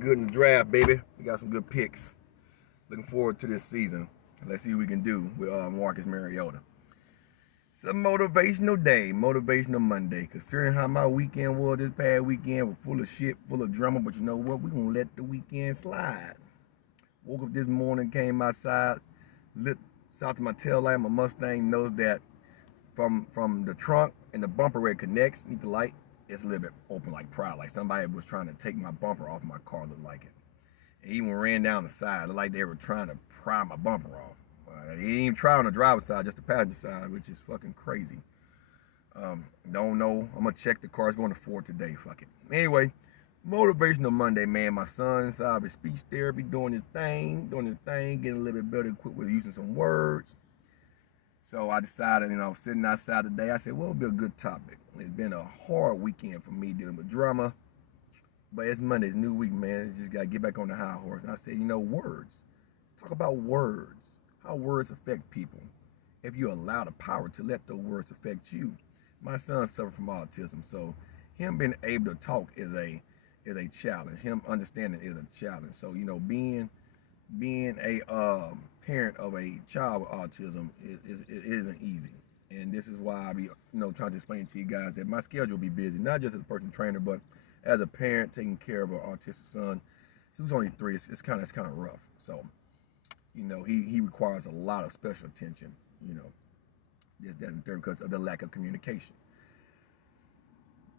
Good in the draft, baby. We got some good picks. Looking forward to this season. Let's see what we can do with Marcus Mariota. It's a motivational day, motivational Monday. Considering how my weekend was this past weekend, was full of shit, full of drama. But you know what? We're going to let the weekend slide. Woke up this morning, came outside, lit south of my tail light. My Mustang knows that from the trunk and the bumper where it connects, need the light, it's a little bit open like pry, like somebody was trying to take my bumper off my car, looked like it. And even ran down the side, looked like they were trying to pry my bumper off. They didn't even try on the driver's side, just the passenger side, which is fucking crazy. Don't know. I'm gonna check the car. It's going to Ford today. Fuck it. Anyway, motivational Monday, man. My son inside of speech therapy, doing his thing, getting a little bit better equipped with using some words. So I decided, sitting outside today, I said, well, it'll be a good topic. It's been a hard weekend for me dealing with drama, but it's Monday's new week, man. Just got to get back on the high horse. And I said, words. Let's talk about words, how words affect people. If you allow the power to let those words affect you. My son suffered from autism, so him being able to talk is a challenge. Him understanding is a challenge. So, being a parent of a child with autism it isn't easy. And this is why I be trying to explain to you guys that my schedule be busy, not just as a personal trainer, but as a parent taking care of an autistic son who's only 3. It's kind of rough. So he requires a lot of special attention. This, that, and third, because of the lack of communication.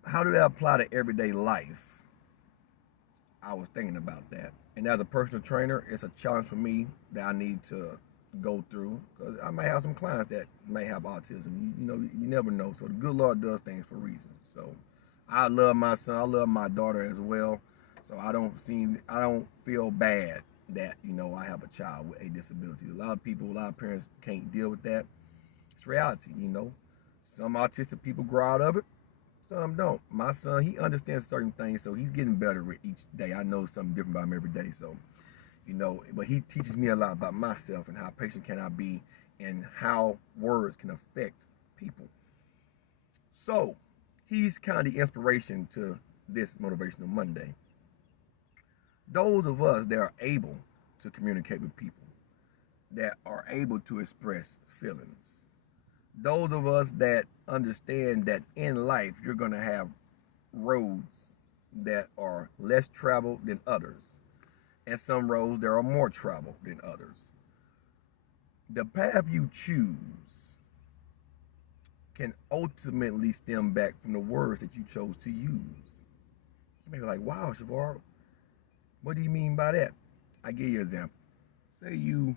How do that apply to everyday life? I was thinking about that. And as a personal trainer, it's a challenge for me that I need to go through, because I might have some clients that may have autism. You never know. So the good Lord does things for reasons. So I love my son. I love my daughter as well. So I don't feel bad that I have a child with a disability. A lot of parents can't deal with that. It's reality. Some autistic people grow out of it. Some don't. My son, he understands certain things, so he's getting better with each day. I know something different about him every day. So, but he teaches me a lot about myself and how patient can I be and how words can affect people. So, he's kind of the inspiration to this Motivational Monday. Those of us that are able to communicate with people, that are able to express feelings, those of us that understand that in life you're going to have roads that are less traveled than others, and some roads that are more traveled than others. The path you choose can ultimately stem back from the words that you chose to use. You may be like, wow, Savar, what do you mean by that? I give you an example. Say you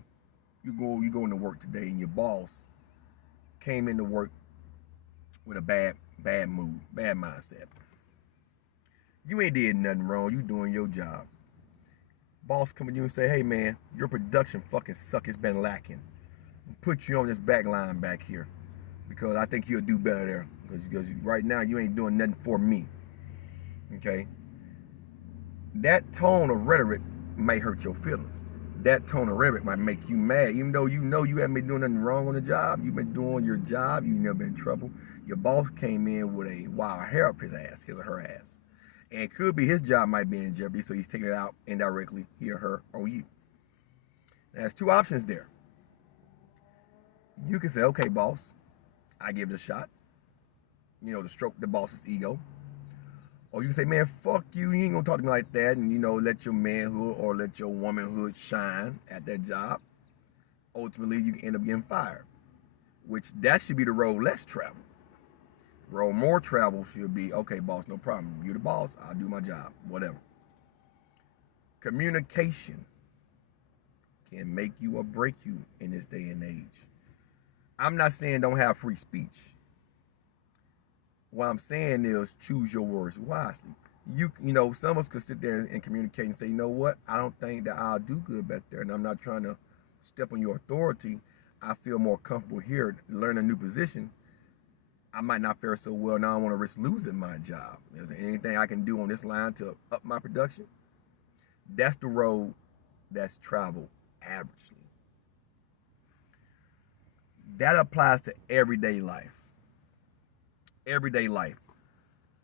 go into work today and your boss came into work with a bad mood, bad mindset. You ain't did nothing wrong. You doing your job. Boss come to you and say, hey man, your production fucking suck. It's been lacking. Put you on this back line back here because I think you'll do better there. Because right now you ain't doing nothing for me. Okay? That tone of rhetoric may hurt your feelings. That tone of rhetoric might make you mad, even though you haven't been doing nothing wrong on the job. You've been doing your job. You've never been in trouble. Your boss came in with a wild hair up his or her ass. And it could be his job might be in jeopardy, so he's taking it out indirectly, he or her or you. Now, there's 2 options there. You can say, okay, boss, I give it a shot. To stroke the boss's ego. Or you can say, man, fuck you, you ain't gonna talk to me like that, and let your manhood or let your womanhood shine at that job. Ultimately, you can end up getting fired, which that should be the road less traveled. Road more travel should be, okay, boss, no problem. You the boss, I'll do my job, whatever. Communication can make you or break you in this day and age. I'm not saying don't have free speech. What I'm saying is choose your words wisely. Some of us could sit there and communicate and say, you know what? I don't think that I'll do good back there, and I'm not trying to step on your authority. I feel more comfortable here, learn a new position. I might not fare so well. Now I want to risk losing my job. Is there anything I can do on this line to up my production? That's the road that's traveled averagely. That applies to everyday life. Everyday life.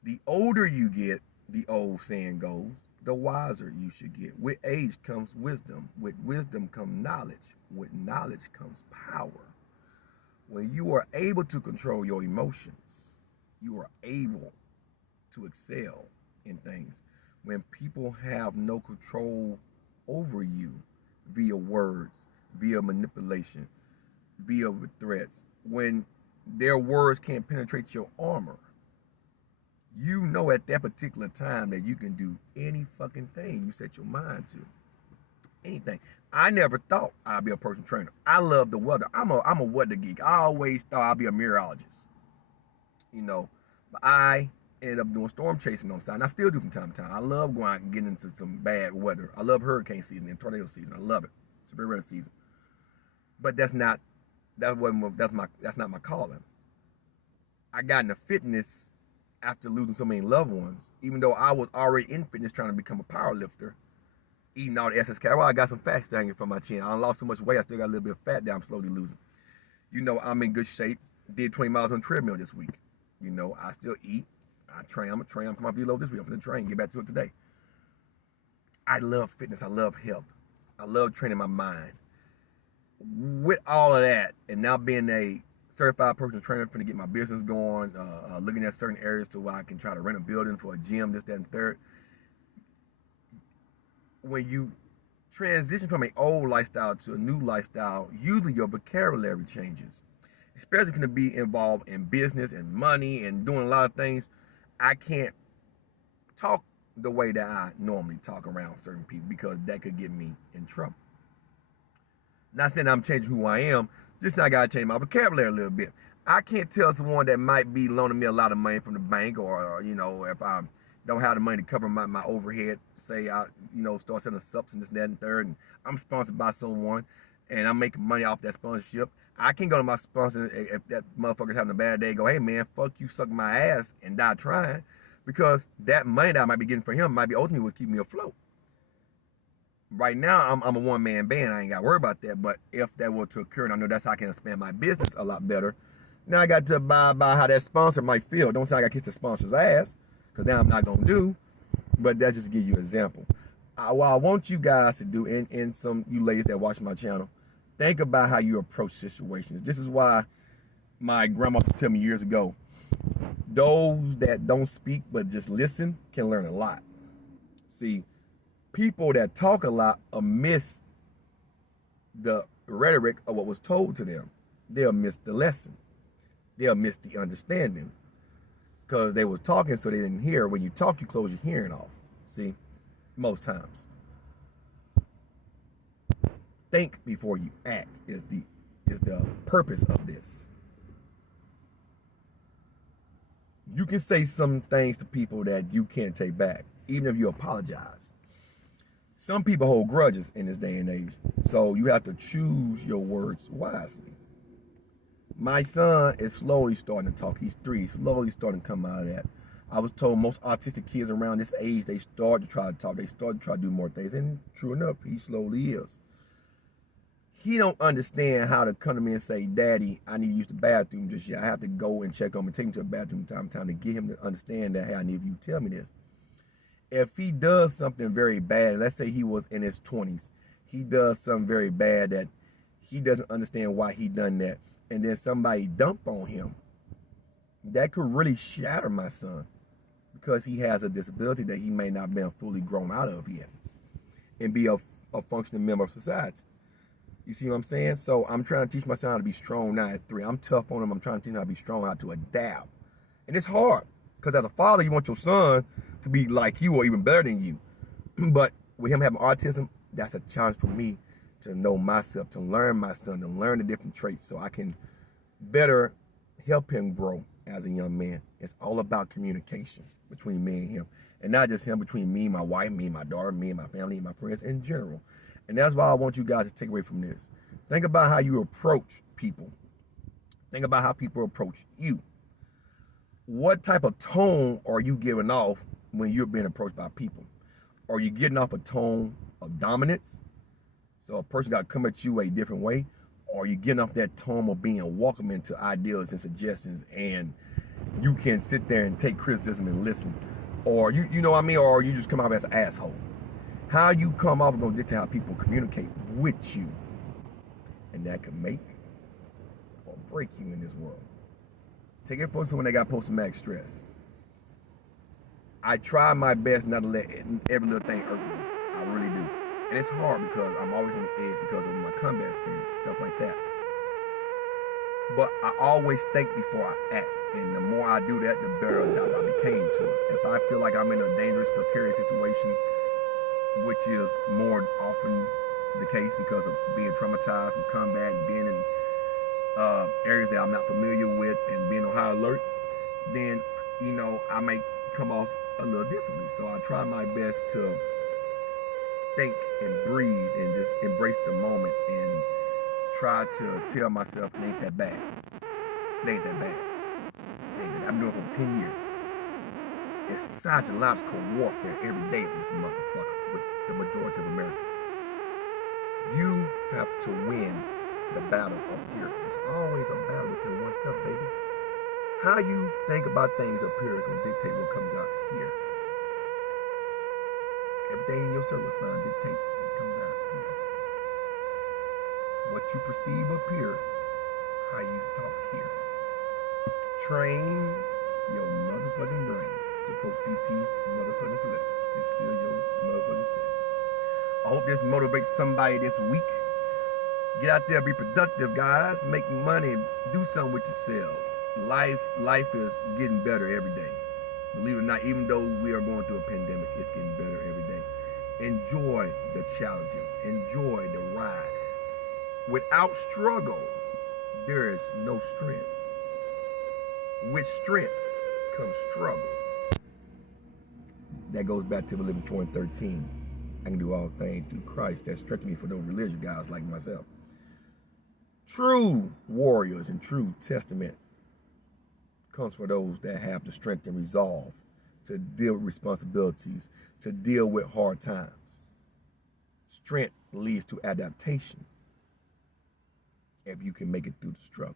The older you get, the old saying goes, the wiser you should get. With age comes wisdom. With wisdom comes knowledge. With knowledge comes power. When you are able to control your emotions, you are able to excel in things. When people have no control over you via words, via manipulation, via threats, when their words can't penetrate your armor, you know at that particular time that you can do any fucking thing you set your mind to. Anything. I never thought I'd be a personal trainer. I love the weather. I'm a weather geek. I always thought I'd be a meteorologist. You know, but I ended up doing storm chasing on the side. And I still do from time to time. I love going out and getting into some bad weather. I love hurricane season and tornado season. I love it. It's a very rare season. But that's not my calling. I got into fitness after losing so many loved ones, even though I was already in fitness trying to become a power lifter, eating all the excess calories. Well, I got some fat hanging from my chin. I lost so much weight, I still got a little bit of fat that I'm slowly losing. You know, I'm in good shape. Did 20 miles on the treadmill this week. You know, I still eat. I train. I'm come up below this week. I'm going to train, get back to it today. I love fitness. I love health. I love training my mind. With all of that, and now being a certified personal trainer, finna get my business going, looking at certain areas to where I can try to rent a building for a gym, this, that, and third. When you transition from an old lifestyle to a new lifestyle, usually your vocabulary changes. Especially if you're gonna be involved in business and money and doing a lot of things. I can't talk the way that I normally talk around certain people because that could get me in trouble. Not saying I'm changing who I am, just saying I gotta change my vocabulary a little bit. I can't tell someone that might be loaning me a lot of money from the bank, or you know, if I don't have the money to cover my overhead, say I, you know, start selling subs and this, that, and third, and I'm sponsored by someone, and I'm making money off that sponsorship. I can go to my sponsor if that motherfucker's having a bad day, go, hey man, fuck you, suck my ass, and die trying, because that money that I might be getting from him might be ultimately what's keeping me afloat. Right now, I'm a one-man band. I ain't got to worry about that. But if that were to occur, and I know that's how I can expand my business a lot better, now I got to abide by how that sponsor might feel. Don't say I got to kiss the sponsor's ass, because now I'm not going to do. But that just give you an example. What I want you guys to do, and some you ladies that watch my channel, think about how you approach situations. This is why my grandma used to tell me years ago, those that don't speak but just listen can learn a lot. See, people that talk a lot miss the rhetoric of what was told to them. They'll miss the lesson. They'll miss the understanding. Because they were talking so they didn't hear. When you talk, you close your hearing off. See? Most times. Think before you act is the purpose of this. You can say some things to people that you can't take back, even if you apologize. Some people hold grudges in this day and age, so you have to choose your words wisely. My son is slowly starting to talk. He's 3, slowly starting to come out of that. I was told most autistic kids around this age, they start to try to talk. They start to try to do more things, and true enough, he slowly is. He don't understand how to come to me and say, Daddy, I need to use the bathroom just yet. I have to go and check on him and take him to the bathroom time to get him to understand that, hey, I need you to tell me this. If he does something very bad, let's say he was in his 20s, he does something very bad that he doesn't understand why he done that, and then somebody dump on him, that could really shatter my son, because he has a disability that he may not have been fully grown out of yet and be a functioning member of society. You see what I'm saying? So I'm trying to teach my son how to be strong now at 3. I'm tough on him. I'm trying to teach him how to be strong, how to adapt. And it's hard, because as a father, you want your son to be like you or even better than you. But with him having autism, that's a challenge for me to know myself, to learn my son, to learn the different traits so I can better help him grow as a young man. It's all about communication between me and him. And not just him, between me, my wife, me, my daughter, me and my family and my friends in general. And that's why I want you guys to take away from this. Think about how you approach people. Think about how people approach you. What type of tone are you giving off when you're being approached by people? Are you getting off a tone of dominance? So a person got to come at you a different way? Or are you getting off that tone of being welcoming to ideas and suggestions, and you can sit there and take criticism and listen? or you know what I mean, or you just come off as an asshole. How you come off is gonna dictate how people communicate with you, and that can make or break you in this world. Take it for someone that got post-traumatic stress. I try my best not to let every little thing hurt me. I really do. And it's hard because I'm always on the edge because of my combat experience, stuff like that. But I always think before I act. And the more I do that, the better I became to it. If I feel like I'm in a dangerous, precarious situation, which is more often the case because of being traumatized from combat, being in areas that I'm not familiar with, and being on high alert, then, you know, I may come off a little differently. So I try my best to think and breathe and just embrace the moment and try to tell myself it ain't that bad. It ain't that bad. I've been doing it for 10 years. It's psychological warfare every day with this motherfucker, with the majority of Americans. You have to win the battle up here. It's always a battle within oneself, baby. How you think about things up here is going to dictate what comes out here. Everything in your circle spine dictates what comes out here. What you perceive up here, how you talk here. Train your motherfucking brain to quote CT motherfucking collection. It's still your motherfucking self. I hope this motivates somebody this week. Get out there, be productive, guys. Make money, do something with yourselves. Life is getting better every day. Believe it or not, even though we are going through a pandemic, it's getting better every day. Enjoy the challenges. Enjoy the ride. Without struggle, there is no strength. With strength comes struggle. That goes back to Philippians 4:13. I can do all things through Christ that strengthens me for those religious guys like myself. True warriors and true testament comes for those that have the strength and resolve to deal with responsibilities, to deal with hard times. Strength leads to adaptation if you can make it through the struggle.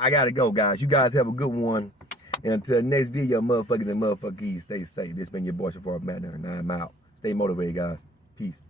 I gotta go, guys. You guys have a good one. And until the next video, motherfuckers and motherfuckers, stay safe. This been your boy, Savar, Matner, and I'm out. Stay motivated, guys. Peace.